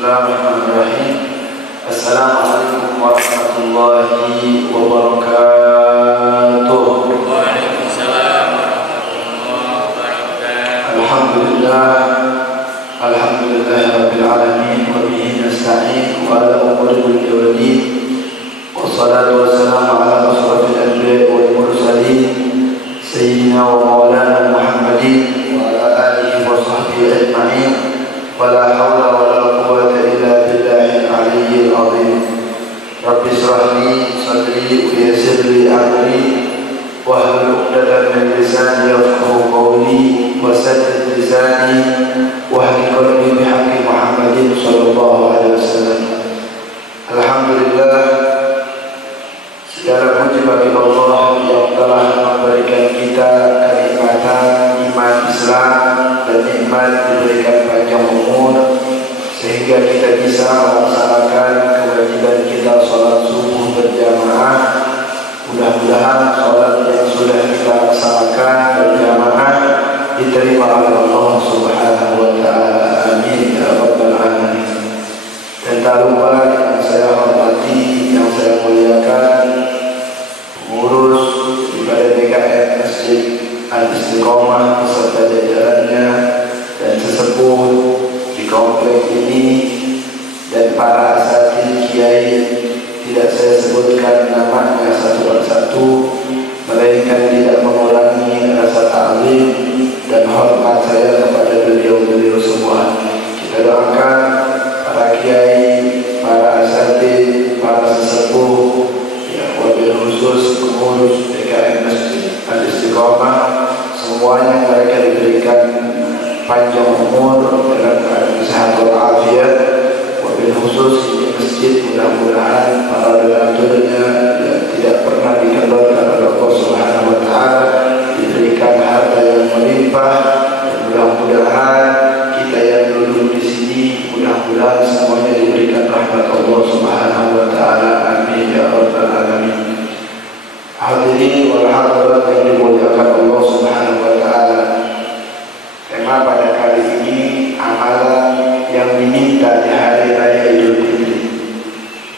Bismillahirrahmanirrahim. Assalamualaikum warahmatullahi wabarakatuh. Waalaikumsalam warahmatullahi wabarakatuh. Alhamdulillah rabbil alamin wa bihi nasta'in wa ala umuri dunya wa din. Wassalatu wassalamu ala asrofil anbiya'i wal mursalin sayyidina wa maulana Muhammadin wa ala alihi wa sahbihi ajma'in. Wala hawla wala quwwata illa billahil aliyyil azim. Rabbi shrah li sadri wa yassir li amri wahlul 'uqdatam min lisani yafqahu qawli wa saddid lisani wahdi qalbi bihaqqi Muhammadin sallallahu alaihi wasallam. Alhamdulillah, segala puji bagi Allah yang telah memberikan kita kenikmatan iman Islam dan nikmat diberikan panjang umur sehingga kita bisa melaksanakan kewajiban kita sholat subuh berjamaah. Mudah-mudahan sholat yang sudah kita laksanakan berjamaah diterima oleh Allah Subhanahu wa Ta'ala. Amin ya rabbal alamin. Dan tak lupa yang saya hormati, yang saya muliakan, pengurus ibadah BKM Masjid Al-Istiqomah beserta jajarannya dan sesepuh di komplek ini dan para asatidz kiai, tidak saya sebutkan namanya satu persatu, melainkan tidak mengurangi rasa ta'zim dan hormat saya kepada beliau-beliau semua. Kita doakan para kiai, para asatidz, para sesepuh, ya wabil khusus pengurus BKM Masjid Al-Istiqomah, semuanya mereka diberikan panjang umur dalam keadaan sehat walafiat. Wabil khusus di masjid, mudah-mudahan para donaturnya yang tidak pernah dikendorkan oleh Allah Subhanahu wa Ta'ala diberikan harta yang melimpah, dan mudah-mudahan kita yang duduk di sini mudah-mudahan semuanya diberikan rahmat Allah Subhanahu wa Ta'ala. Amin ya rabbal alamin. Hadirin wal hadirat yang dimuliakan Allah Subhanahu wa Ta'ala, tema pada kali ini amalan yang diminta di hari raya Idul Fitri.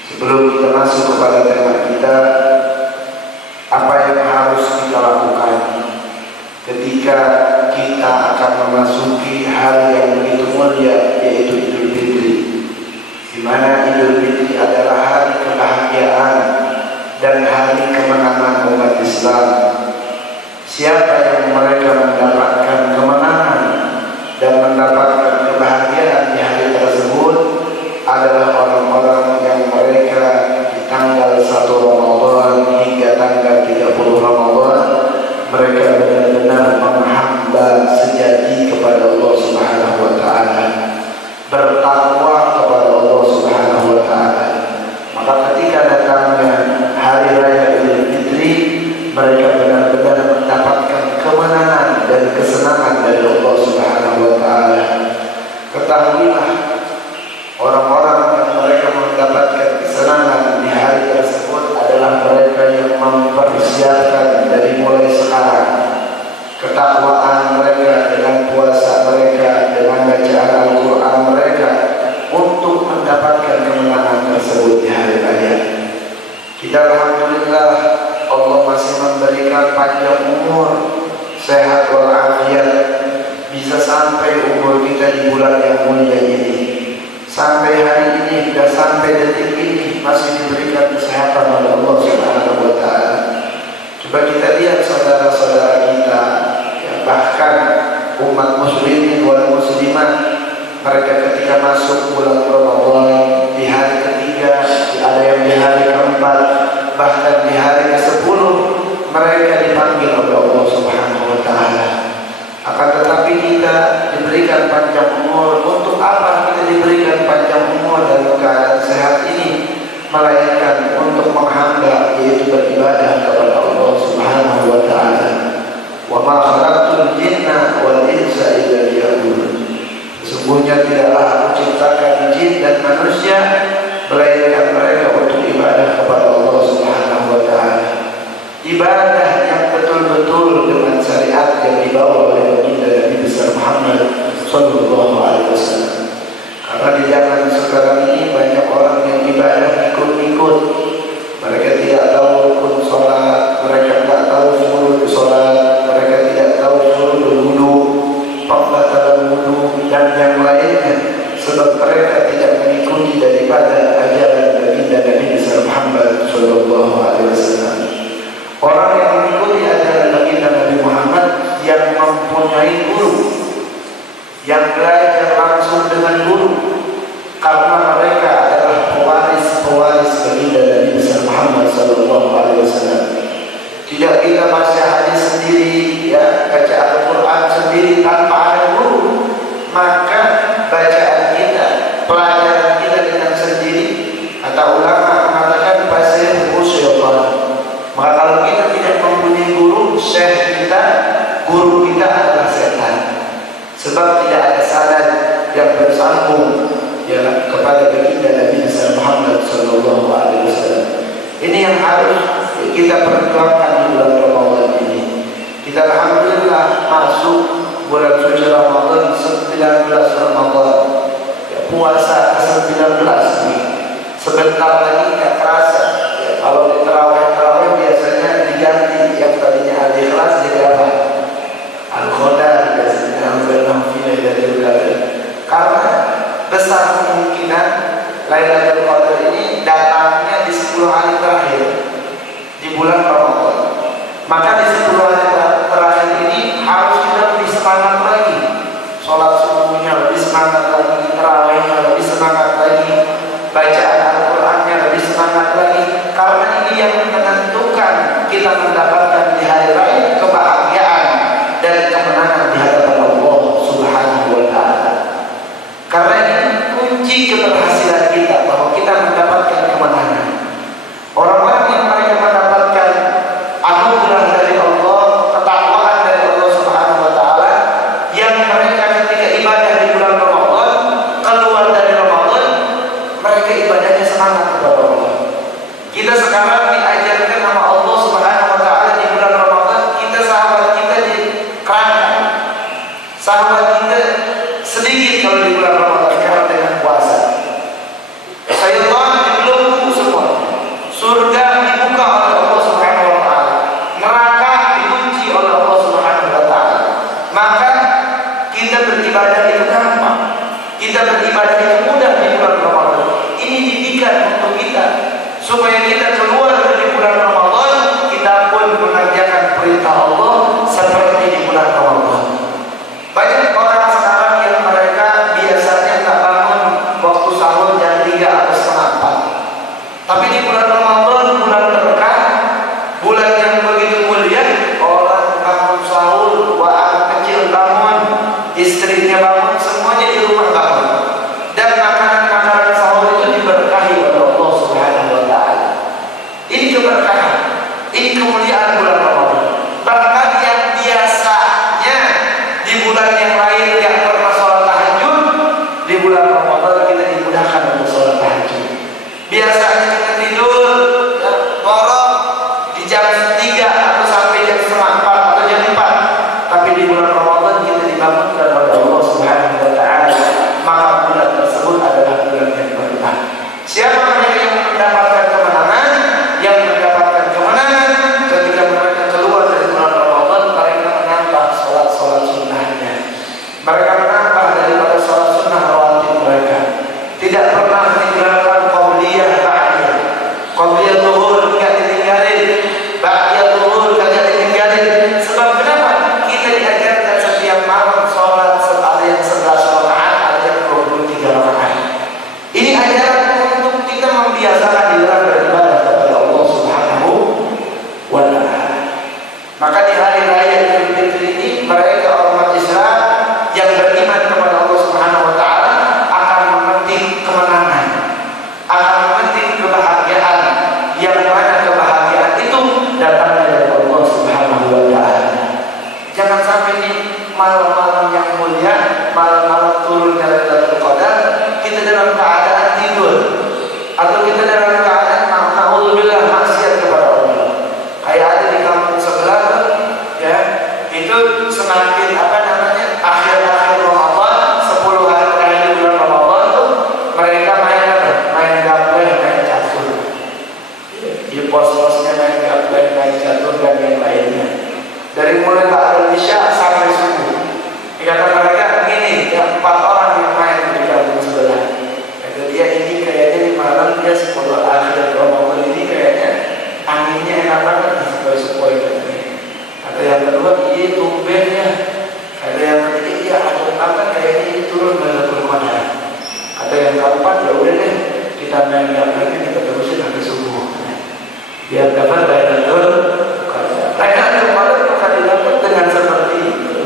Sebelum kita masuk kepada tema kita, apa yang harus kita lakukan ketika kita akan memasuki hari yang begitu mulia, yaitu Idul Fitri, di mana Idul Fitri adalah hari kebahagiaan dan hari kemenangan umat Islam. Siapa yang mereka mendapatkan kemenangan dan mendapatkan kebahagiaan di hari tersebut adalah orang-orang yang mereka di tanggal 1 Ramadan hingga tanggal 30 Ramadan mereka benar-benar menghamba sejati kepada Allah Subhanahu wa Ta'ala, bertakwa kepada Allah Subhanahu wa Ta'ala. Maka ketika datangnya hari raya Idul Fitri, mereka benar-benar mendapatkan kemenangan dan kesenangan dari Allah Subhanahu wa Ta'ala. Ketahuilah, orang-orang yang mereka mendapatkan kesenangan di hari tersebut adalah mereka yang mempersiapkan dari mulai sekarang ketakwaan mereka dengan puasa mereka, dengan bacaan Al-Quran mereka, untuk mendapatkan kemenangan tersebut di hari raya. Kita alhamdulillah, Allah masih memberikan panjang umur, sehat walafiat, bisa sampai umur kita di bulan yang mulia ini. Sampai hari ini, sudah sampai detik ini masih diberikan kesehatan oleh Allah Subhanahu wa Ta'ala. Coba kita lihat saudara-saudara kita, ya, bahkan umat muslimin wal muslimat, mereka ketika masuk bulan Ramadan di hari ketiga, ada yang di hari keempat, bahkan di hari ke-10 mereka dipanggil oleh Allah Subhanahu wa Ta'ala. Akan tetapi kita diberikan panjang umur. Untuk apa kita diberikan panjang umur dalam keadaan sehat ini? Melainkan untuk menghamba, yaitu beribadah kepada Allah Subhanahu wa Ta'ala. Wa ma khalaqtul jinna wal insa illa liya'budun. Sesungguhnya tidaklah Aku ciptakan jin dan manusia melainkan mereka untuk ibadah kepada Allah Subhanahu wa Ta'ala. Ibadah yang betul-betul dengan syariat yang dibawa oleh baginda Nabi besar Muhammad sallallahu alaihi wasallam. Karena di zaman sekarang kepada baginda Nabi Muhammad sallallahu alaihi wasallam. Ini yang harus kita perjuangkan di bulan Ramadan ini. Kita alhamdulillah masuk bulan suci Ramadan 19 Ramadan. Puasa ke-19 nih. Sebentar lagi nggak terasa. Ya, kalau di terawih biasanya diganti yang tadinya Al-Ikhlas jadi apa? Al-Qadar biasanya karena besar kemungkinan Lailatul Qadar ini datangnya di 10 hari terakhir di bulan Ramadan. Maka di 10 hari terakhir ini harus kita lebih semangat lagi. Sholat subuhnya lebih semangat lagi, tarawihnya lebih semangat lagi, bacaan Al-Qur'annya lebih semangat lagi, karena ini yang menentukan kita mendapatkan di hari raya kebahagiaan dan kemenangan di hadapan Allah Subhanahu wa taala. Karena ini kunci keberhasilan kita, bahwa kita mendapatkan kemenangan. Orang-orang yang mereka mendapatkan anugerah dari Allah, ketakwaan dari Allah Subhanahu wa taala, yang mereka ketika ibadah di bulan Ramadan, keluar dari Ramadan, mereka ibadahnya semangat kepada Allah. Kita sekarang diajarkan sama Allah Subhanahu wa taala di bulan Ramadan, kita sahabat kita di kerangka. Sahabat kita sedikit kalau di bulan Ramadan karena dengan puasa. Syaitan dibelenggu semua. Surga dibuka oleh Allah Subhanahu wa taala. Neraka dikunci oleh Allah Subhanahu wa taala. Maka kita beribadah itu gampang. Kita beribadah itu mudah di bulan Ramadan. Ini didikan untuk kita supaya kita keluar dari bulan Ramadan, kita pun mengerjakan perintah Allah seperti di bulan Ramadan. Banyak orang sekarang yang mereka biasanya tak bangun waktu sahur jam 3 atau setengah 4. Tapi di bulan Ramadan, bulan berkah, bulan yang begitu mulia, orang bangun sahur, anak kecil bangun, istrinya bangun, semuanya di rumah bangun. Dan makanan-makanan sahur itu diberkahi oleh Allah Subhanahu wa taala. Ini keberkahan, ini kemuliaan bulan Ramadan. Bahkan yang biasanya di bulan yang lain yang pernah sholat tahajud, di bulan Ramadan kita dimudahkan untuk sholat tahajud. Biasanya kita tidur ngorok di jam 3 atau sampai jam setengah 4 atau jam 4, tapi di bulan Ramadan kita dibangunkan oleh Allah Subhanahu wa taala. Maka bulan tersebut adalah bulan yang berkah. Siapa mereka yang mendapatkan kemenangan? Yang mendapatkan kemenangan ketika mereka keluar dari bulan Ramadan, mereka menambah sholat-sholat sunnahnya. Mereka menambah daripada sholat sunnah rawatib mereka. Tidak pernah meninggalkan qabliyah ba'diyah. Qabliyah zuhur tidak ditinggalin, ba'diyah zuhur tidak ditinggalin. Sebab kenapa? Kita diajarkan setiap malam sholat ada yang 11 rakaat, ada yang 23 rakaat. Ini ajaran untuk kita membiasakan diri beribadah kepada Allah Subhanahu wa taala. Maka di hari raya Idul Fitri ini, mereka umat Islam yang beriman kepada Allah Subhanahu wa taala akan memetik kemenangan, akan memetik kebahagiaan, yang mana kebahagiaan itu datangnya dari Allah Subhanahu wa taala. Jangan sampai di malam-malam yang mulia, malam-malam turunnya Lailatul Qadar, kita dalam keadaan tidur atau kita dalam keadaan na'udzubillah maksiat kepada Allah. Kayak ada di kampung sebelah tuh, ya, itu semakin akhir-akhir Ramadan, 10 hari terakhir bulan Ramadan tuh mereka main apa? Main gaplek, main catur. Di pos-posnya main gaplek, main catur dan yang lainnya. Dari mulai ba'dal isya sampai subuh. Dikata mereka begini, ya, 4 orang yang main di kampung sebelah. Kata dia, ini kayaknya di malam dia 10 akhir Ramadan ini kayaknya anginnya enak banget nih, sepoi-sepoi katanya. Kata yang kedua, iya tumben ya. Kata yang ketiga, iya angkat kayaknya ini turun Lailatul Qadar. Kata yang keempat, ya udah deh, kita main lagi, kita terusin sampai subuh. Biar dapat Lailatul Qadar. Lailatul Qadar bukan didapat dengan seperti itu,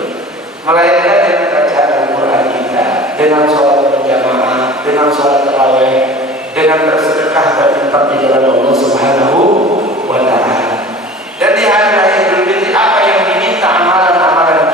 melainkan dengan bacaan Al-Quran kita, dengan sholat berjamaah, dengan sholat tarawih, dengan bersedekah berinfak di jalan Allah Subhanahu wa taala. Dan di hari raya Idul Fitri, apa yang diminta amalan-amalan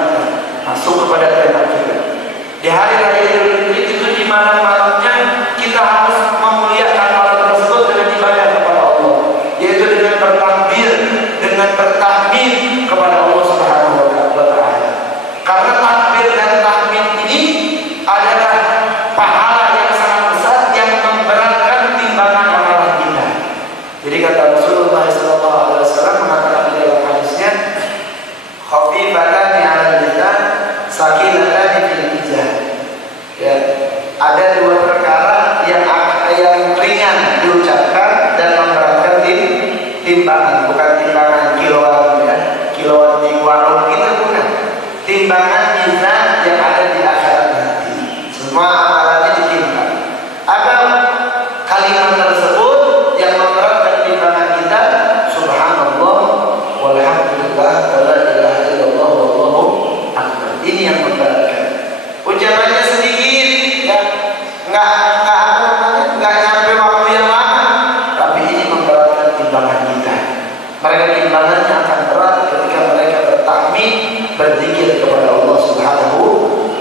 Mereka timbangannya akan berat ketika mereka bertahmid, berzikir kepada Allah Subhanahu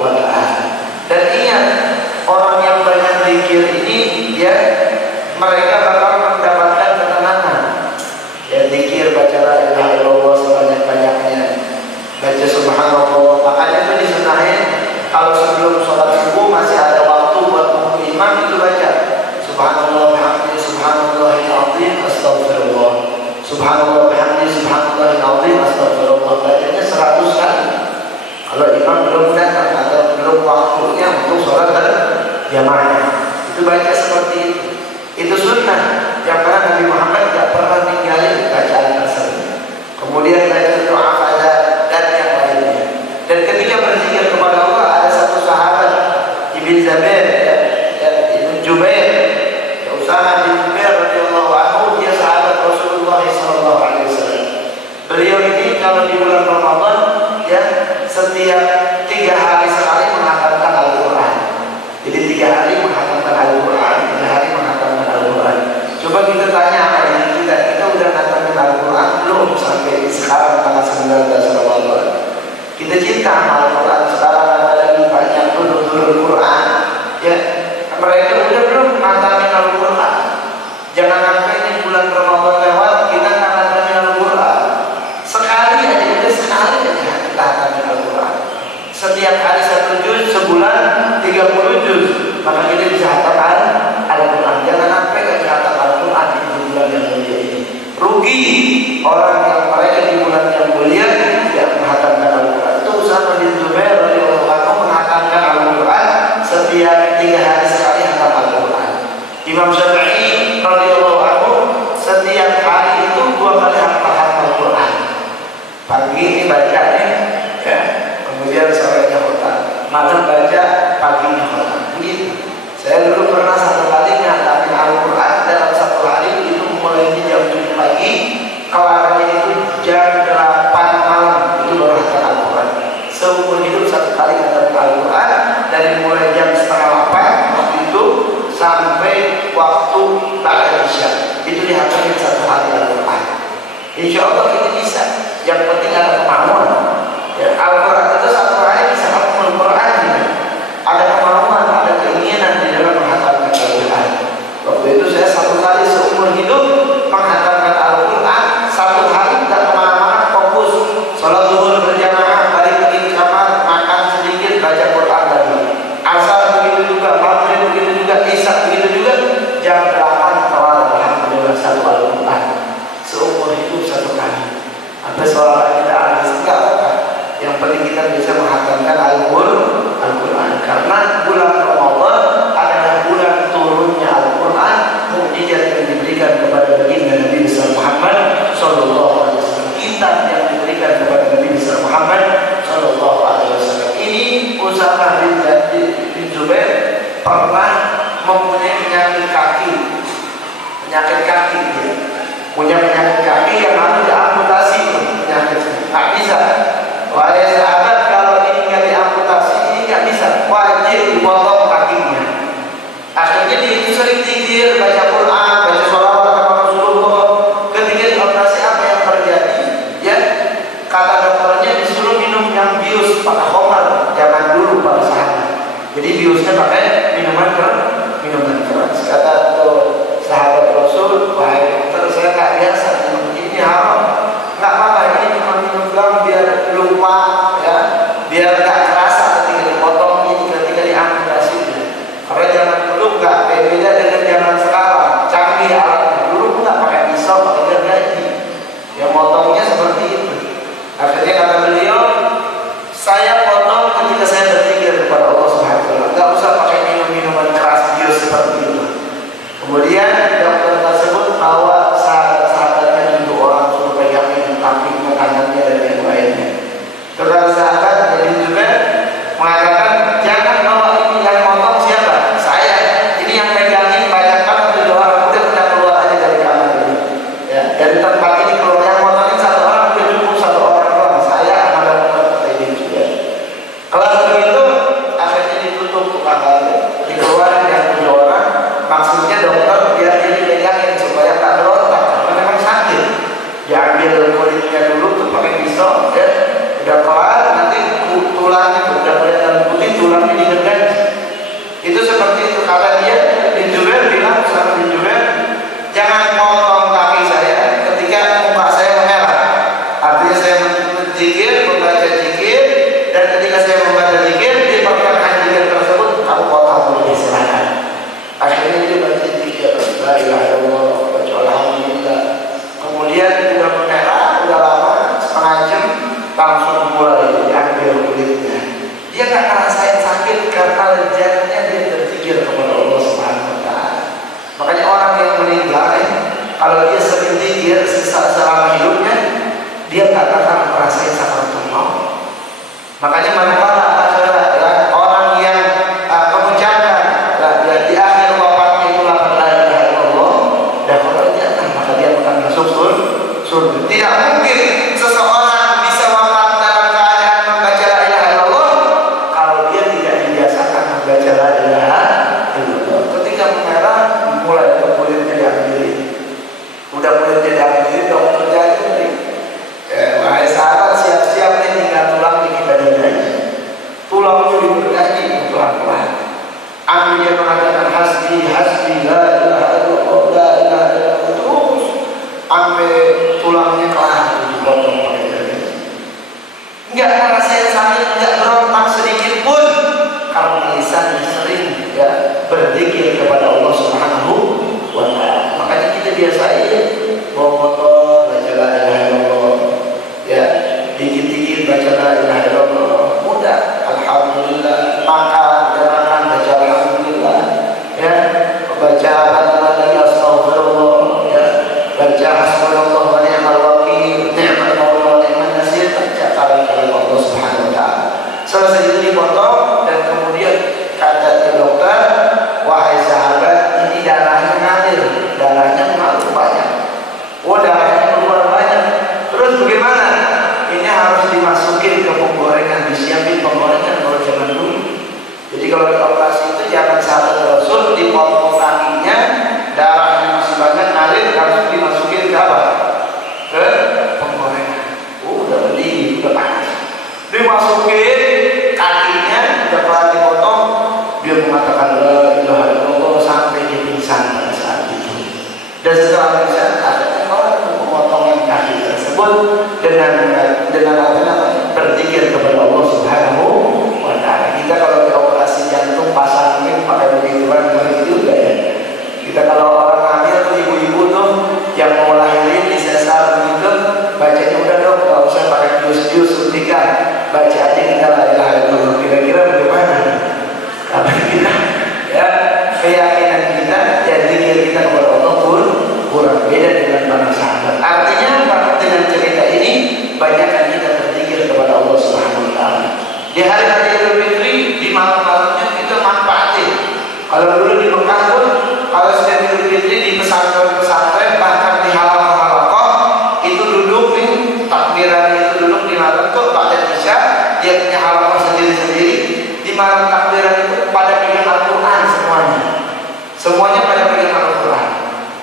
wa Ta'ala. Dan ingat, orang yang banyak zikir ini ya mereka bakal mendapatkan ketenangan. Ya zikir, baca la ilaha illallah sebanyak-banyaknya, baca subhanallah. Makanya itu disunahin kalau sebelum sholat subuh masih ada waktu buat menunggu imam, itu baca subhanallah bihamdihi subhanallahil azim astagfirullah, subhanallah bihamdihi subhanallahil azim astagfirullah. Bacanya 100 kali. Kalau imam belum datang atau belum waktunya untuk sholat jamaah, itu baca seperti itu. Itu sunnah yang pernah Nabi Muhammad tidak pernah tinggalin bacaan tersebut. Kemudian baca doa faza dan yang lainnya. Dan ketika berzikir kepada Allah, ada satu sahabat Ibn Zubair, Ibn Jubair, Usama bin Jubair radhiyallahu anhu, dia sahabat Rasulullah SAW. Beliau ini kalau di bulan Ramadan ya setiap 3 hari sekali menghafalkan Al-Quran. Jadi 3 hari menghafalkan Al-Quran, 3 hari menghafalkan Al-Quran. Coba kita tanya apa ini, kita udah menghafalkan Al-Quran belum sampai sekarang tanggal 19 Ramadan? Kita cinta sama Al-Quran, sekarang ada lagi banyak turun Quran. Ya, mereka udah belum menghafalkan Al-Quran. Jangan sampai ini bulan Ramadan lewat kita menghafalkan Al-Quran. Sekali aja kita hafalkan Al-Quran. Setiap hari 1 juz, sebulan 30 juz, maka kita bisa hafal Al-Quran. Jangan sampai kita hafal Al-Quran di bulan yang mulia ini. Rugi orang yang mereka di bulan yang mulia tidak menghafalkan Al-Quran. Itu Usama bin Zubair radhiyallahu anhu menghafalkan Al-Quran setiap 3 hari sekali hafal Al-Quran. Imam Syafi'i radhiyallahu anhu setiap hari itu 2 kali hafal Al-Quran. Pagi ini bacanya ya, kemudian sorenya khotam, malam baca, paginya khotam. Begitu. Saya dulu pernah 1 kali ngatamin Al-Quran dalam 1 hari itu mulai jam 7 pagi, kelarnya itu jam 8 malam, itu baru hafal Al-Quran. Seumur hidup 1 kali ngatamin Al-Quran dari mulai jam 7:30 waktu itu sampai waktu ba'da isya. Itu dihafalin 1 hari Al-Quran. Insya Allah kita bisa. Yang penting ada kemauan. Ya, Al-Quran itu 1 hari bisa hafal Al-Quran. Ada kemauan, ada keinginan di dalam menghafalkan Al-Quran. Waktu itu saya 1 kali seumur hidup menghafalkan Al-Quran. 1 hari tidak kemana-mana, fokus sholat zuhur berjamaah, balik pergi ke kamar, makan sedikit, baca Quran lagi. Asar begitu juga, maghrib begitu juga, isya begitu juga. Jam 8 kelar alhamdulillah 1 Al-Quran. Seumur hidup 1 kali. Sampai sholat kita habis, enggak apa-apa. Yang penting kita bisa menghafalkan Al-Quran. Karena bulan Ramadan adalah bulan turunnya Al-Quran, mukjizat yang diberikan kepada baginda Nabi besar Muhammad sallallahu alaihi wasallam. Kitab yang diberikan kepada Nabi besar Muhammad sallallahu alaihi wasallam. Ini Usama bin Zubair pernah mempunyai penyakit kaki. Penyakit kaki dia. Punya penyakit kaki yang harus diamputasi, penyakit nggak bisa. Wahai sahabat, kalau ini nggak diamputasi, ini nggak bisa, wajib dipotong kakinya. Akhirnya dia itu sering zikir, baca Quran, baca sholawat kepada Rasulullah. Ketika dioperasi apa yang terjadi? Ya, kata dokternya disuruh minum yang bius pakai khamar zaman dulu para sahabat. Jadi biusnya pakai minuman keras. Kata sahabat Rasul, wahai dokter, saya nggak biasa minum ini, haram. Nggak apa-apa, ini cuma minum doang biar lupa ya, biar nggak terasa ketika dipotong ini, ketika diamputasi. Karena zaman dulu nggak beda dengan zaman sekarang, canggih alatnya. Dulu nggak pakai pisau, pakai gergaji. Yang motongnya seperti itu. Akhirnya kata beliau, saya potong ketika saya berzikir kepada Allah Subhanahu wa Ta'ala. Nggak usah pakai minuman keras bius seperti ambil kulitnya dulu tuh pakai pisau, ya. Udah kelar, nanti tulangnya udah kelihatan putih, tulangnya digergaji. Itu seperti itu. Kata dia, bin Jubair bilang sama bin Jubair, jangan potong kaki saya ketika muka saya memerah. Artinya saya berzikir, membaca zikir, dan ketika saya membaca zikir di pertengahan zikir tersebut kamu potong dulu, silakan. Akhirnya dia baca zikir, la ilaha illallah, baca alhamdulillah. Kemudian udah memerah, udah lama, setengah jam, langsung mulai diambil kulitnya. Dia nggak ngerasain sakit karena lezatnya dia berzikir kepada Allah Subhanahu Wa Taala. Makanya orang yang meninggal, kalau dia sering zikir selama hidupnya, dia nggak akan merasain sakaratul maut. Makanya manakala ada orang yang mengucapkan di akhir wafatnya itu la ilaha illallah, dan kalau dia maka dia akan masuk surga. Tidak mungkin seseorang bisa wafat dalam keadaan membaca la ilaha illallah kalau dia tidak dibiasakan membaca la ilaha illallah. Ketika memerah, mulai kulitnya diambil. Udah kulitnya diambil, dokternya itu wahai sahabat, siap-siap nih, tinggal tulang ini badannya. Tulangnya diberkahi pelan-pelan. Ambil dia mengatakan hasbi, hasbi, la ilaha illallah, la ilaha illallah, terus sampai tulangnya kelar dipotong pakai jari. Enggak ngerasain sakit, enggak berontak sedikit pun, karena lisannya sering ya berzikir kepada Allah Subhanahu Wa Taala. Makanya kita biasain bawa motor baca la ilaha illallah, ya dikit-dikit baca la ilaha illallah, mudah. Alhamdulillah, makan baca alhamdulillah, ya baca lagi astagfirullah, ya baca hasbunallah wa ni'mal wakil, ni'mal maula wa ni'man nasir, baca kali-kali Allah Subhanahu Wa Taala. Selesai itu dipotong, dan kemudian kata dokter, wahai sahabat, ini darahnya ngalir, darahnya mengalir banyak. Oh, darahnya keluar banyak. Terus bagaimana? Ini harus dimasukin ke penggorengan, disiapin penggorengan kalau zaman dulu. Jadi kalau di operasi itu jangan sahabat Rasul dipotong kakinya, darahnya masih banyak ngalir, harus dimasukin ke apa? Ke penggorengan. Udah mendidih, udah panas. Dimasukin kakinya, udah kelar dipotong, dia mengatakan la ilaha illallah sampai dia pingsan pada saat itu. Dan setelah pingsan, akhirnya orang memotong kaki tersebut dengan apa namanya, berzikir kepada Allah Subhanahu Wa Taala. Kita kalau dioperasi jantung pasangin pakai begituan ngeri juga ya. Kita kalau orang hamil tuh, ibu-ibu tuh yang mau lahirin di sesar begitu, bacanya udah dong, nggak usah pakai jus-jus suntikan, baca aja kita la ilaha illallah. Kira-kira bagaimana? Karena kita ya keyakinan kita, jadi kita kepada Allah kurang beda dengan para sahabat. Artinya dengan cerita ini banyakkan kita berzikir kepada Allah Subhanahu Wa Taala. Di hari Idul Fitri, di malam-malamnya itu manfaatin. Kalau dulu di Mekah pun, kalau sudah Idul Fitri di pesantren-pesantren, bahkan di halaqah-halaqah itu duduk nih, takbiran itu duduk di malam tuh pada Isya, dia punya halaqah sendiri-sendiri. Di malam takbiran itu pada pegang Al-Quran semuanya pada pegang Al-Quran.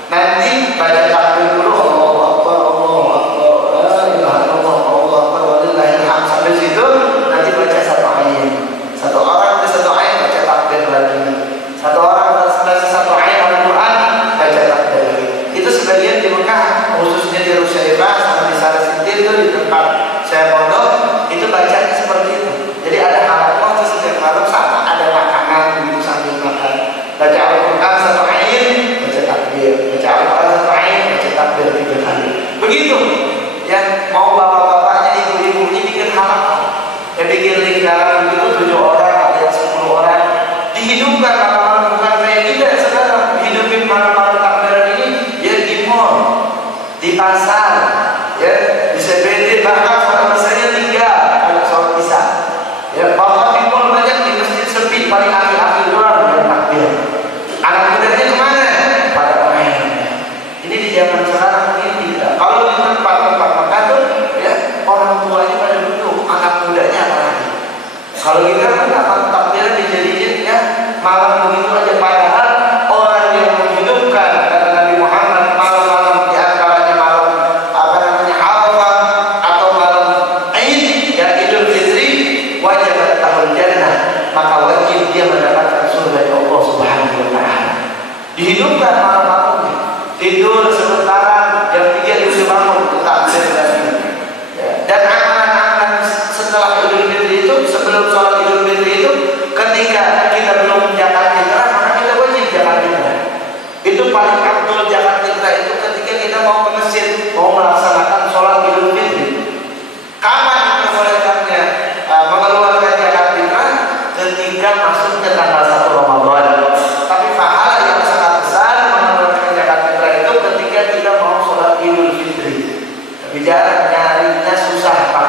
Nanti baca takbir dulu, Allahu Akbar, Allahu Akbar, la ilaha illallah, Allahu Akbar, walillahil hamd. Sampai situ nanti baca satu ayat. Satu orang ke satu ayat baca takbir lagi. Satu orang baca satu ayat Al-Quran baca takbir lagi. Itu sebagian di Mekah, khususnya di Rusyaibah sama di Sarasintir itu di tempat saya pondok, itu bacanya seperti itu. Jadi ada halaqah di setiap malam sama ada makanan begitu sambil makan. Baca Al-Quran satu ayat, baca takbir. Baca Al-Quran satu ayat, baca takbir 3 kali. Begitu. Ya, mau bapak-bapaknya, ibu-ibunya bikin halaqah. Ya bikin lingkaran begitu 7 orang, ada yang 10 orang. Dihidupkan malam-malam, bukan kayak kita sekarang. Dihidupin malam-malam takbiran ini ya di mall, di pasar, ya di CBD, bahkan orang misalnya 3 kalau sholat isya. Ya, bahkan di mall banyak, di masjid sepi, paling akhir-akhir doang yang takbir. Anak mudanya kemana? Pada main. Ini di zaman sekarang ini tidak. Kalau di tempat-tempat makan tuh, ya orang tuanya pada duduk, anak mudanya apa lagi? Kalau kita kan akan takbiran dijadiin ya malam begitu aja, padahal orang yang menghidupkan kata Nabi Muhammad malam-malam di antaranya malam apa namanya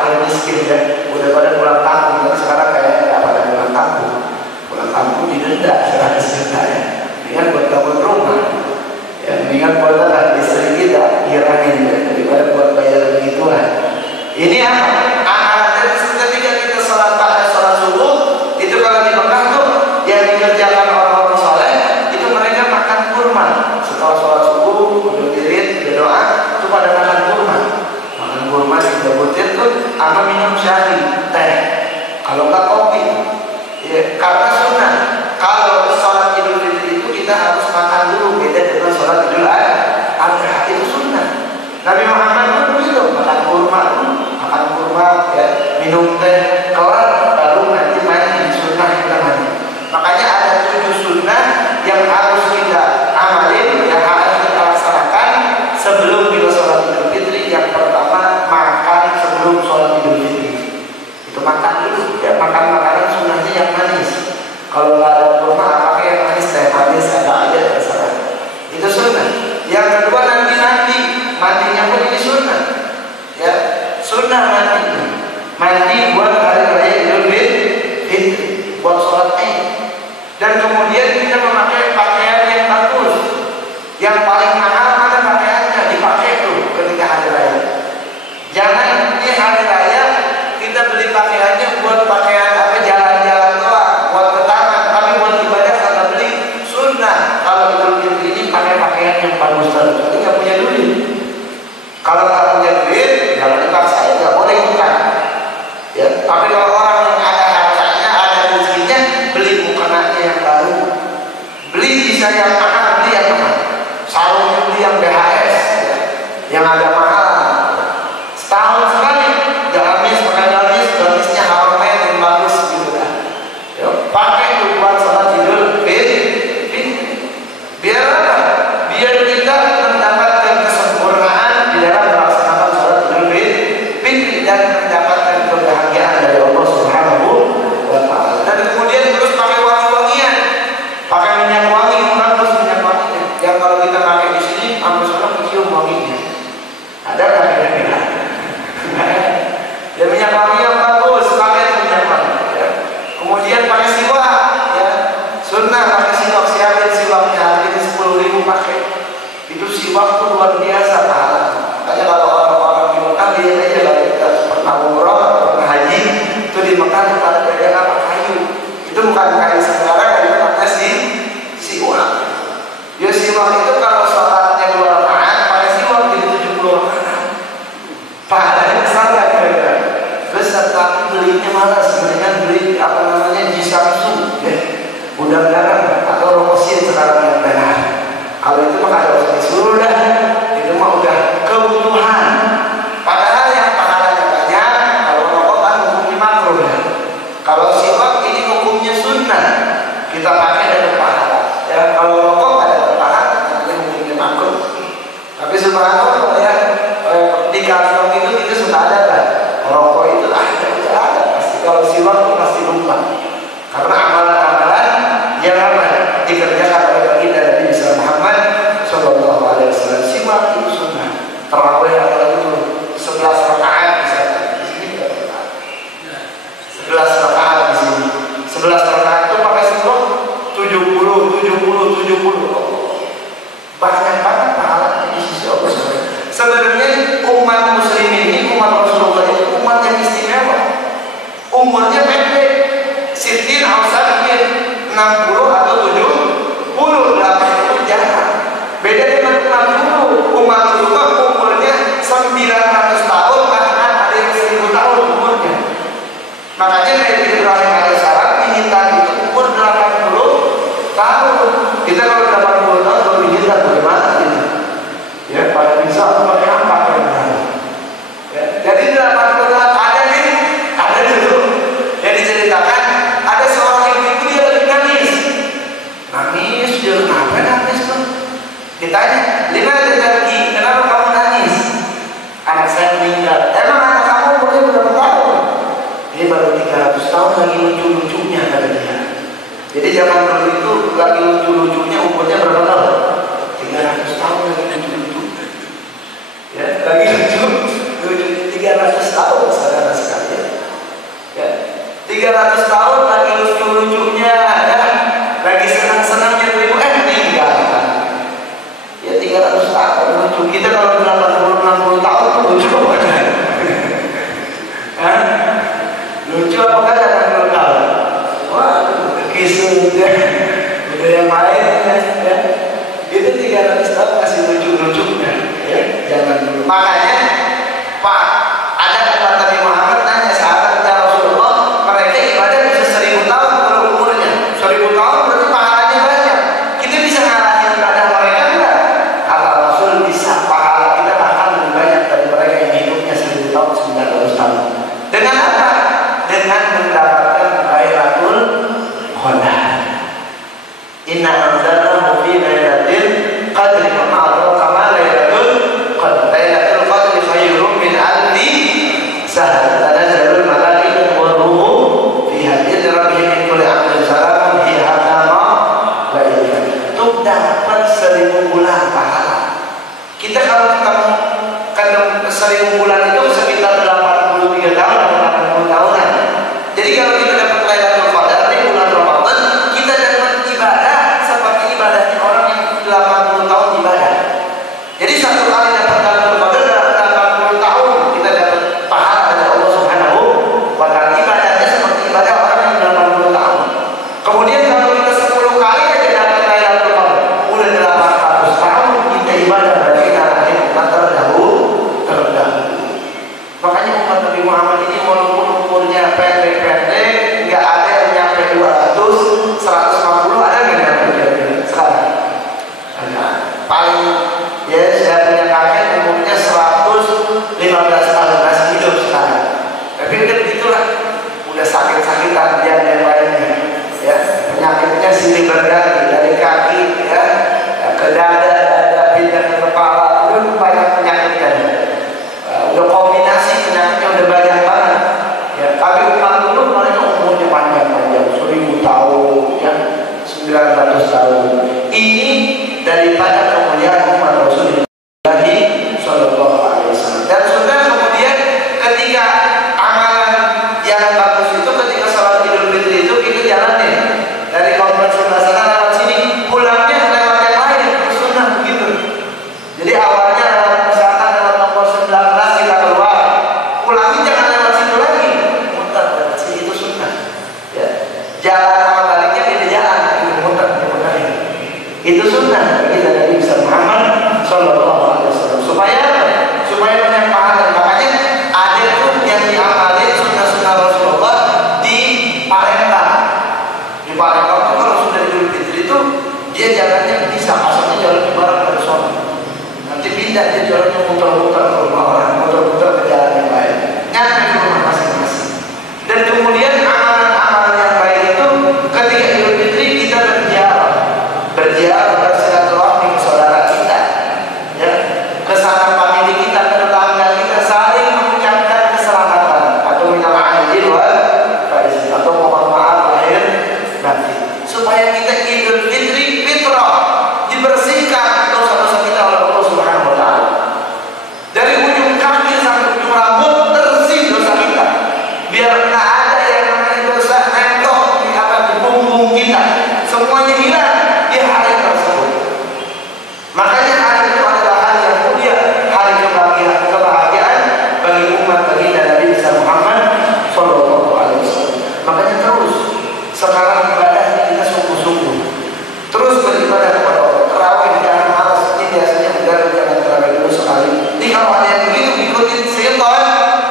fakir miskin ya, udah pada pulang kampung. Tapi sekarang kayaknya nggak pada pulang kampung. Pulang kampung didenda 100 juta ya. Mendingan buat bangun rumah. Ya, mendingan buat istri kita hirangin ya, daripada buat bayar begituan. Ini apa? Anak-anak ketika kita sholat subuh itu kalau di Mekah tuh yang dikerjakan orang-orang soleh itu mereka makan kurma setelah sholat subuh, udah dirit, udah doa, itu pada makan kurma. Makan kurma tiga butir tuh, sama minum syahid, teh. Kalau nggak kopi, ya, karena sunnah. Kalau sholat Idul Fitri itu kita harus makan dulu, beda dengan sholat Idul Adha, itu sunnah. Nabi Muhammad pun begitu, makan kurma ya, minum teh, kelar baru nanti mandi, sunnah kita mandi. Makanya ada 7 sunnah yang harus kita amalin, yang harus kita laksanakan sebelum kita sholat Idul Fitri. Yang pertama, makan sebelum sholat Idul Fitri. Itu makan dulu, ya, makan makanan sunnahnya yang manis. Kalau nggak ada kurma, pakai yang manis, teh manis, ada aja terserah. Itu sunnah. Yang kedua, nanti mandinya pun ini sunnah. Ya, sunnah mandi buat hari raya Idul Fitri, buat sholat Id. Dan kemudian kita memakai pakaian yang bagus, yang paling mahal mana pakaiannya, dipakai tuh ketika hari raya. Jangan di hari raya kita beli pakaiannya buat pakaian apa, jalan-jalan doang, buat ke taman, tapi buat ibadah kita beli. Sunnah kalau Idul Fitri ini pakai pakaian yang bagus terus. Jadi nggak punya duit. Kalau nggak punya duit, jangan dipaksain, nggak boleh bukan. Ya, tapi kalau orang yang ada hartanya, ada rezekinya, beli mukenanya yang baru, beli bisa yang mahal, beli yang mahal, sarungnya beli yang BHS, ya, yang ada mahal. Setahun sekali, gamis, pakai gamisnya Haramain yang bagus gitu kan. Ya, pakai itu buat sholat Idul Fitri. Biar apa? Biar kita mendapatkan kesempurnaan di dalam melaksanakan sholat Idul Fitri dan mendapatkan kebahagiaan dari Allah Subhanahu wa Ta'ala. Dan kemudian terus pakai wangi-wangian, pakai minyak wangi yang bagus, minyak wanginya. Yang kalau kita pakai di sini, hampir semua kecium wanginya. Ada nggak kira-kira? Ya, minyak wangi yang bagus, pakai minyak wangi. Ya. Kemudian pakai siwak, ya. Sunnah pakai siwak, siapin siwaknya, hari ini 10.000 pakai. Itu siwak tuh luar biasa pahala. Makanya kalau orang-orang di Mekah lihat aja, kalau kita pernah umroh atau pernah haji, itu di Mekah itu pada pegang apa, kayu. Itu bukan kayu sekarang, itu namanya siwak. Ya, siwak itu kalau sholatnya 2 rakaat, pakai siwak jadi 70 rakaat. Pahalanya besar nggak kira-kira? Terus tapi belinya malas, mendingan beli apa namanya Jisamsu, ya, udang-udangan atau rokosin sekarang yang benar. Kalau itu mah ada usah disuruh dah, itu mah udah kebutuhan. Padahal yang pahalanya banyak, kalau rokok kan hukumnya makruh ya. Kalau siwak ini hukumnya sunnah, kita pakai ada pahala. Ya, kalau rokok ada pahala, nanti hukumnya makruh. Tapi subhanallah ya, di kantong itu kita sudah ada kan. Rokok itu ada pasti. Kalau siwak itu pasti lupa. Karena amalan-amalan yang apa dikerjakan oleh kita Nabi Muhammad Sallallahu Alaihi Wasallam. Siwak itu sunnah. Terawih apalagi itu 11 rakaat bisa. Di sini 11 rakaat di sini. 11 rakaat itu pakai siwak 70. Banyak banget pahalanya di sisi Allah. Sebenarnya umat muslim ini, umat Rasulullah itu umat yang istimewa. Umurnya pendek, Sittin Ausakin 60 atau 70, 80 jarang. Beda dengan umat dulu. Umat dulu umurnya 900 tahun, bahkan ada yang 1000 tahun umurnya. Makanya Nabi Ibrahim alaihissalam diminta itu umur 80 tahun. Kita kalau 80 tahun baru diminta bagaimana gitu? Ya, pada bisa pakai apa ya? Jadi 80 tahun ada dulu. Jadi 300 tahun lagi lucu-lucunya, ya, lagi senang-senangnya tuh ibu, meninggal. Ya 300 tahun lucu. Kita kalau 80-60 tahun tuh lucu apa kan? Lucu apa kan akan lokal? Wah, kisut ya. Udah yang lain ya. Itu 300 tahun masih lucu-lucunya, ya. Jangan dulu. Makanya Pak, ada kata Nabi Muhammad nanya sahabat, ya Rasulullah, mereka ibadah bisa 1000 tahun kalau umurnya. 1000 tahun berarti pahalanya banyak. Kita bisa ngalahin ibadah mereka enggak? Kata Rasul, bisa. Pahala kita akan lebih banyak dari mereka yang hidupnya 1000 tahun, 900 tahun. Dengan apa? Dengan mendapatkan Lailatul Qadar. Inna anzalnahu fi lailatul qadri wa ma adraka ma lailatul qadr. Lailatul qadri khairun min alfi syahr. Tanazzalul malaikatu war ruhu fiha bi rabbihim min kulli amrin salamun hiya hatta lailatul. Untuk dapat 1000 bulan pahala. Kita kalau ketemu 1000 bulan itu sekitar 83 tahun atau 80 tahunan. Jadi kalau kita dapat Lailatul Qadar di bulan Ramadan, kita dapat ibadah seperti ibadahnya orang yang 80 tahun ibadah. Jadi satu kali dapat Lailatul Qadar dalam 80 tahun kita dapat pahala dari Allah Subhanahu wa taala. Ibadahnya seperti ibadah orang yang 80 tahun. Kemudian kalau kita 10 kali aja dapat Lailatul Qadar, udah 800 tahun kita ibadah berarti ngalahin umat terdahulu. Makanya umat Nabi Muhammad ini walaupun umurnya pendek-pendek, nggak ada yang nyampe 200, 150, ada nggak yang nyampe sekarang? Ada. Paling ya saya punya kakek umurnya 115 tahun masih hidup sekarang. Tapi kan itulah, udah sakit-sakitan dia dan lainnya. Ya, penyakitnya silih berganti dari kaki ya ke dada pindah ke kepala, itu banyak penyakitnya. Udah kombinasi penyakitnya udah banyak banget. Ya, tapi umat dulu mereka umurnya panjang-panjang, 1000 tahun, ya, 900 tahun. Ini daripada kemuliaan umat Rasulullah Shallallahu Alaihi Wasallam. Dan sudah kemudian ketika amalan yang bagus itu, ketika salat Idul Fitri itu kita jalanin dari kompleks sebelah sana lewat sini, pulangnya lewat yang lain, itu sunnah begitu. Jadi awalnya misalkan lewat nomor 19 kita keluar, pulangnya jangan lewat situ lagi, muter lewat sini, itu sunnah. Ya. Jalan sama baliknya beda jalan, muter. Itu sunnah bagi Nabi Muhammad Sallallahu Alaihi Wasallam. Supaya banyak pahala. Makanya ada tuh yang diamalin sunnah-sunnah Rasulullah di Palembang. Di Palembang itu kalau sudah Idul Fitri itu dia jalannya bisa, asalnya jalan bareng dari sana. Nanti pindah dia jalannya muter-muter ke rumah orang, muter-muter ke jalan yang lain, nyampe ke rumah masing-masing. Dan kemudian amalan-amalan yang baik itu ketika Idul Fitri kita berziarah, bersilaturahmi ke saudara kita, ya, ke sanak famili kita, ke tetangga kita, saling mengucapkan keselamatan atau minal aidin wal faizin, atau mohon maaf lahir batin, supaya kita Idul Fitri fitrah, dibersihkan dosa-dosa kita oleh Allah Subhanahu wa taala. Dari ujung kaki sampai ujung rambut bersih dosa kita. Biar nggak ada yang namanya dosa nempel di punggung kita. Semuanya hilang di hari tersebut. Makanya hari itu adalah hari yang mulia, hari kebahagiaan bagi umat baginda Nabi Muhammad Sallallahu Alaihi Wasallam. Makanya terus sekarang ibadah kita sungguh-sungguh. Terus beribadah kepada Allah. Terawih jangan malas. Ini biasanya negara jangan terawih dulu sekali. Ini kalau ada yang begitu ikutin setan,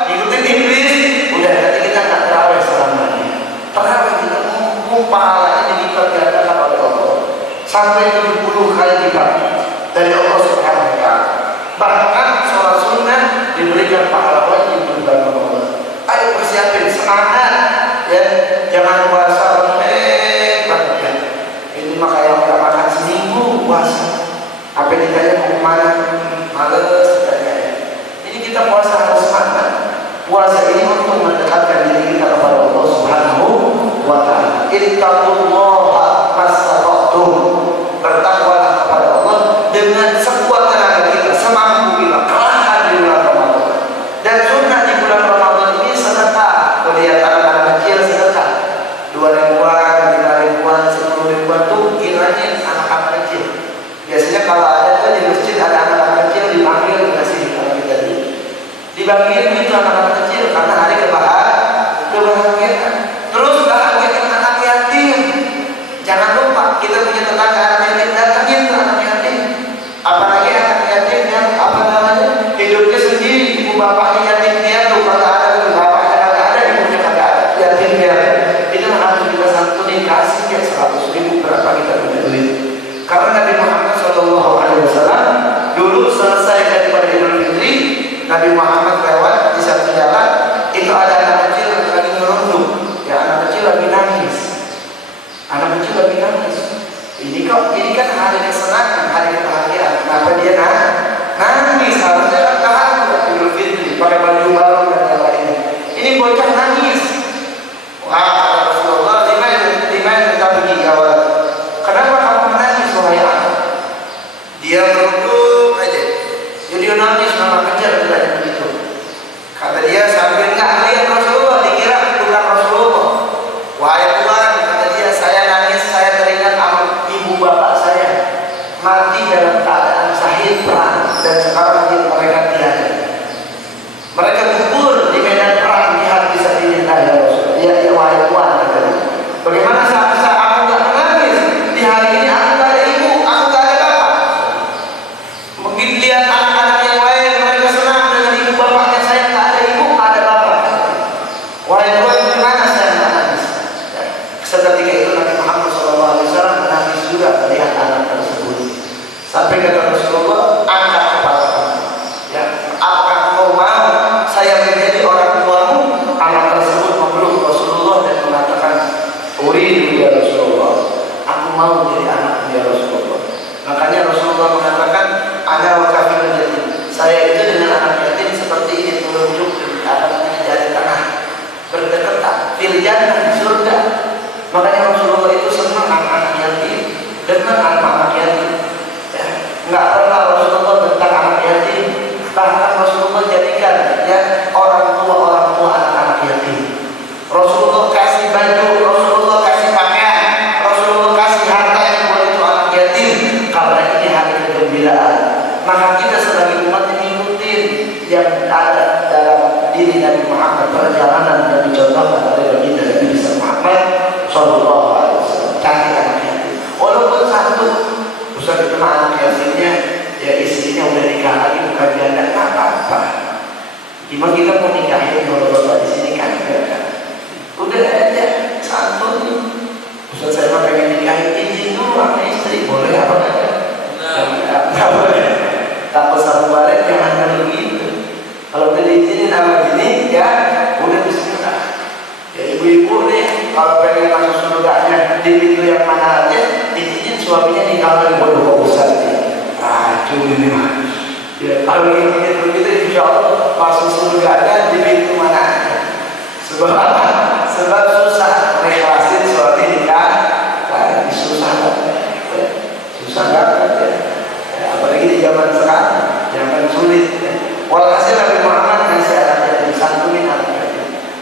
ikutin iblis, udah nanti kita nggak terawih selamanya. Terawih kita mumpung pahalanya dilipat gandakan oleh Allah sampai 70 kali lipat dari Allah Subhanahu wa taala. Bahkan sholat sunnah diberikan pahala wajib berbanding Allah. Ayo persiapin, semangat ya, jangan puasa banget ya. Ini maka yang nggak makan seminggu puasa. Apa ditanya mau kemana? Males katanya. Ini kita puasa harus semangat. Puasa ini untuk mendekatkan diri kita kepada Allah Subhanahu wa taala. Ittaqullaha mastata'tum. Bertakwalah kepada Allah ibu itu anak-anak kecil karena hari kebahagiaan. Terus bahagiakan anak yatim. Jangan lupa kita punya tetangga anak yatim, datangin ke anak yatim. Apalagi anak yatim yang hidupnya sendiri, ibu bapaknya yatim piatu, kagak ada, bapaknya kagak ada, ibunya kagak ada, yatim piatu. Itu harus kita santunin, kasih dia 100.000 berapa kita punya duit. Karena Nabi Muhammad SAW dulu selesai daripada Idul Fitri, Nabi Muhammad lewat di satu jalan, itu ada anak kecil lagi ngerunduk, ya anak kecil lagi nangis. Anak kecil lagi nangis. Ini kan hari kesenangan, hari kebahagiaan. Kenapa dia nangis? Harusnya kan Idul Fitri, pakai baju baru dan yang lainnya. Ini bocah nangis. Wah, Rasulullah, dimana kita pergi awal? Kenapa kamu menangis, wahai anak? Dia ngerunduk aja. Jadi dia nangis, mama kejar bilangnya begitu. Kata dia sambil nggak lihat Rasulullah, dikira bukan Rasulullah. Wahai Tuhan, kata dia, saya nangis, saya teringat amal ibu bapak saya mati dalam keadaan syahid perang dan sekarang mereka tiada. Mereka gugur di medan perang jihad fisabilillah ya Rasul. Ya wahai Tuhan, kata dia. Bagaimana saat aku nggak menangis di hari ini? Aku nggak ada ibu, aku nggak ada bapak. Begitu lihat anak-anak yang lain mereka senang dengan ibu bapaknya, saya nggak ada ibu, nggak ada bapak. Wahai Tuhan, gimana saya menangis? Ya. Seketika itu Nabi Muhammad SAW menangis juga melihat anak tersebut. Sampai kata Rasulullah, angkat kepala kamu. Ya, apakah kau mau saya menjadi orang tuamu? Anak tersebut memeluk Rasulullah dan mengatakan, uridu ya Rasulullah, aku mau menjadi anakmu ya Rasulullah. Makanya Rasulullah mengatakan, ana wa kafilul yatim. Saya itu dengan anak yatim seperti ini, telunjuk di jari tengah, berdekatan, fil jannah, di surga. Makanya Rasulullah itu senang anak-anak yatim, dengan anak-anak yatim. Ya, nggak pernah Rasulullah tentang anak yatim. Bahkan Rasulullah jadikan ya orang tua anak-anak yatim. Rasulullah kasih baju, Rasulullah kasih pakaian, Rasulullah kasih harta yang buat itu anak yatim. Karena ini hari kegembiraan. Maka kita sebagai umat mengikuti yang ada dalam diri Nabi Muhammad, perjalanan yang dicontohkan oleh baginda Nabi Muhammad Sallallahu Alaihi Wasallam. Cari anak yatim. Walaupun satu, Ustaz itu anak yatimnya, ya istrinya udah nikah lagi, bukan janda, nggak apa-apa. Gimana kita mau nikahin bapak-bapak di sini kan? Udah aja, santun. Ustaz saya mah pengen nikahin, izin dulu sama istri, boleh apa enggak? Nggak boleh. Takut satu balik jangan begitu. Kalau udah diizinin sama gini, ya udah bismillah. Ya ibu-ibu nih, kalau pengen masuk surganya di pintu yang mana aja, izinin suaminya nikah lagi bodoh besar nih. Racun ini mah. Ya kalau izinin begitu, insya Allah masuk surganya di pintu mana aja. Sebab apa? Sebab susah mengikhlasin suami nikah, susah banget. Susah banget ya. Apalagi di zaman sekarang, zaman sulit. Walhasil Nabi Muhammad ngasih anaknya disantunin anaknya.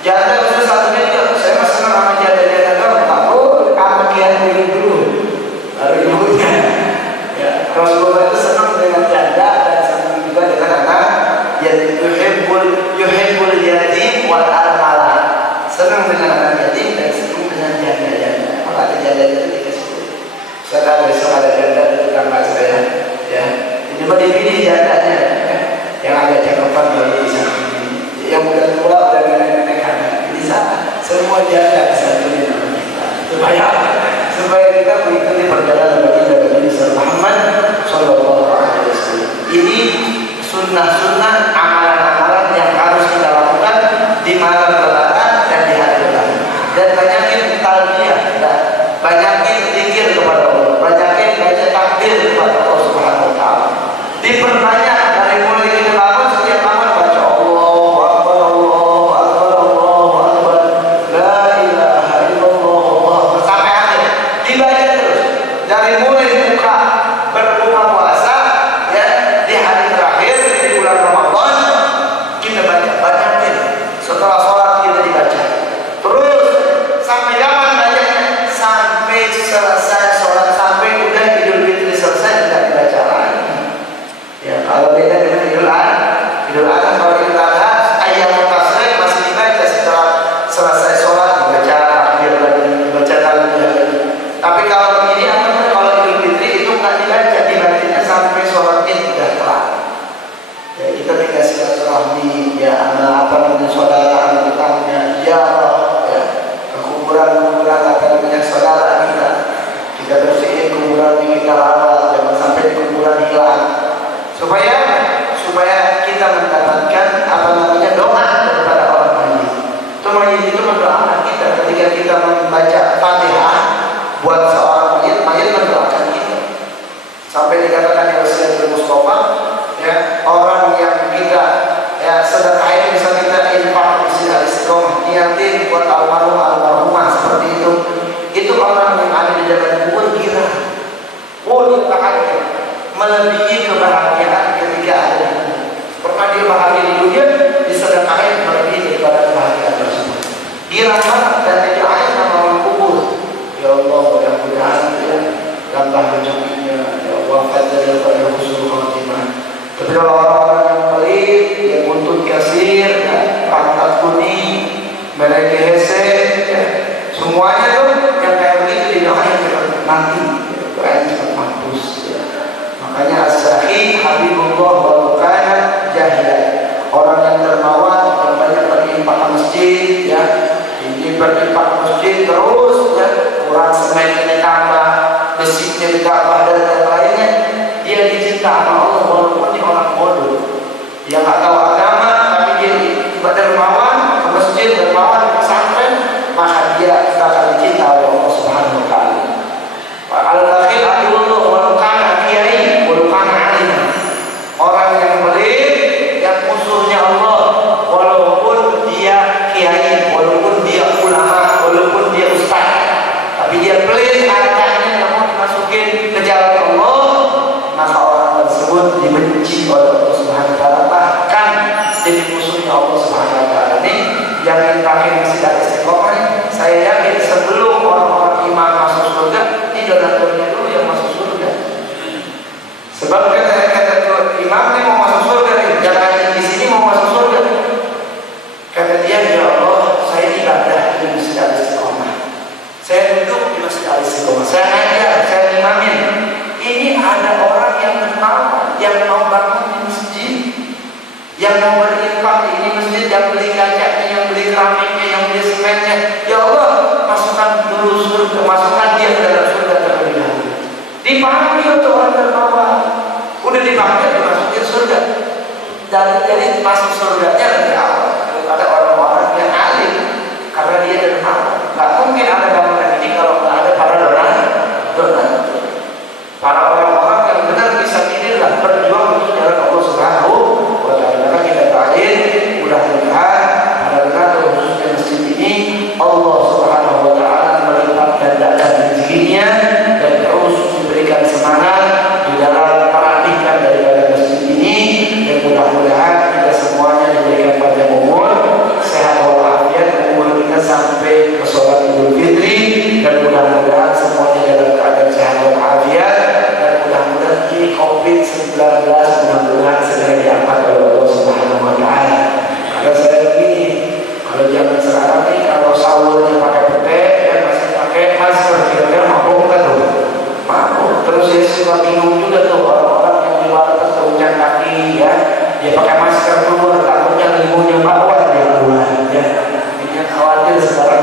Janda udah santunin juga. Saya masih senang sama janda-janda kamu. Aku anak yang dulu, baru ibunya. Ya, Rasulullah itu senang dengan janda dan senang juga dengan anak yang yuhibbul yatim wal armalah. Senang dengan anak yatim dan senang dengan janda-janda. Maka ada janda-janda dikasih. Sekarang besok ada janda di tetangga saya. Ya, ini mah dipilih jandanya, ya. Yang agak cakepan baru bisa pilih. Yang udah tua udah nenek-nenek kan bisa. Semua janda bisa pilih nama kita. Supaya kita mengikuti perjalanan baginda Nabi Muhammad Sallallahu Alaihi Wasallam. Ini sunnah-sunnah amalan-amalan yang harus kita lakukan di malam Lebaran dan di hari Lebaran. Dan banyakin talbiyah, banyakin zikir kepada Allah, banyakin baca takbir kepada Allah Subhanahu Wa Taala. Diperbanyak dari mulai kita bangun, setiap bangun baca Allahu Akbar, Allahu Akbar, Allahu Akbar, la ilaha illallah, Allahu Akbar, sampai akhir. Dibaca terus dari mulai berbuka puasa ya di hari terakhir di bulan Ramadan istiqomah, niatin buat almarhum almarhumah seperti itu. Itu orang yang ada di dalam kubur kira, dia bahagia, melebihi kebahagiaan ketika ada di dunia. Pernah dia bahagia di dunia, disedekahin melebihi daripada kebahagiaan tersebut. Dirahmat dan didoain sama orang kubur. Ya Allah, mudah-mudahan ya tambah rezekinya, ya Allah fadzil pada husnul khatimah. Tapi kalau orang-orang yang pelit, dia buntut kasir, ya, pantat kuning, mereka hese, ya, semuanya tuh yang kayak begitu didoain cepat mati, doain cepat mampus. Ya. Makanya as-sahih habibullah wa kana jahilan. Orang yang dermawan, yang banyak berinfak ke masjid, ya, ini berinfak ke masjid terus, ya, kurang semennya ditambah, besinya ditambah dan lain-lainnya, dia dicinta sama Allah walaupun dia orang bodoh, dia nggak tahu agama, tapi dia dermawan ke masjid, dermawan ke pesantren, maka dia akan dicinta oleh Allah Subhanahu Wa Taala. Al-akhir adulullah walau kana kiai walau kana alim. Orang yang pelit, yang musuhnya Allah, walaupun dia kiai, walaupun dia ulama, walaupun dia ustaz, tapi dia pelit, hartanya nggak mau dimasukin ke jalan Allah, maka orang tersebut dibenci oleh Allah Subhanahu Wa Taala, bahkan jadi musuhnya Allah Subhanahu Wa Taala. Ini yang terakhir masih istiqomah. Saya yakin sebelum orang-orang iman masuk surga, ini donaturnya dulu yang masuk surga. Sebab kata imam ini mau masuk surga, jangan di sini mau masuk surga. Kata dia, ya Allah, saya ibadah di masjid Al-Istiqomah, saya duduk di masjid Al-Istiqomah, saya ngajar, saya imamin. Ini ada orang yang dermawan, yang mau bangun di masjid, yang mau berinfak ini masjid, yang beli kacanya, yang beli keramiknya, yang beli semennya. Ya Allah, masukkan dulu surga, masukkan dia ke dalam surga terlebih dahulu. Dipanggil tuh orang dermawan, udah dipanggil dimasukin surga. Jadi masuk surganya lebih awal daripada orang-orang yang alim, karena dia dermawan. Gak mungkin ada bangunan ini kalau nggak ada para donatur. Para orang-orang yang benar bisa inilah berjuang untuk jalan Allah Subhanahu Wa Taala. Maka kita doain mudah-mudahan pada donatur khususnya masjid ini Allah Subhanahu Wa Taala melipat gandakan rezekinya dan terus diberikan semangat di dalam perhatikan daripada masjid ini, dan mudah-mudahan kita semuanya diberikan panjang umur, sehat walafiat, umur kita sampai ke sholat Idul Fitri, dan mudah-mudahan semuanya dalam keadaan sehat walafiat, dan mudah-mudahan ini COVID-19 mudah-mudahan segera diangkat oleh Allah Subhanahu Wa Taala. Karena saya begini, kalau zaman sekarang ini kalau sahurnya pakai petek, ya masih pakai masker, kira-kira mampu nggak tuh? Mampu. Terus ya suka bingung juga tuh orang-orang yang di luar terunjang kaki, ya, dia pakai masker keluar, takutnya limunnya bakwan dia keluar, ya. Ini khawatir sekarang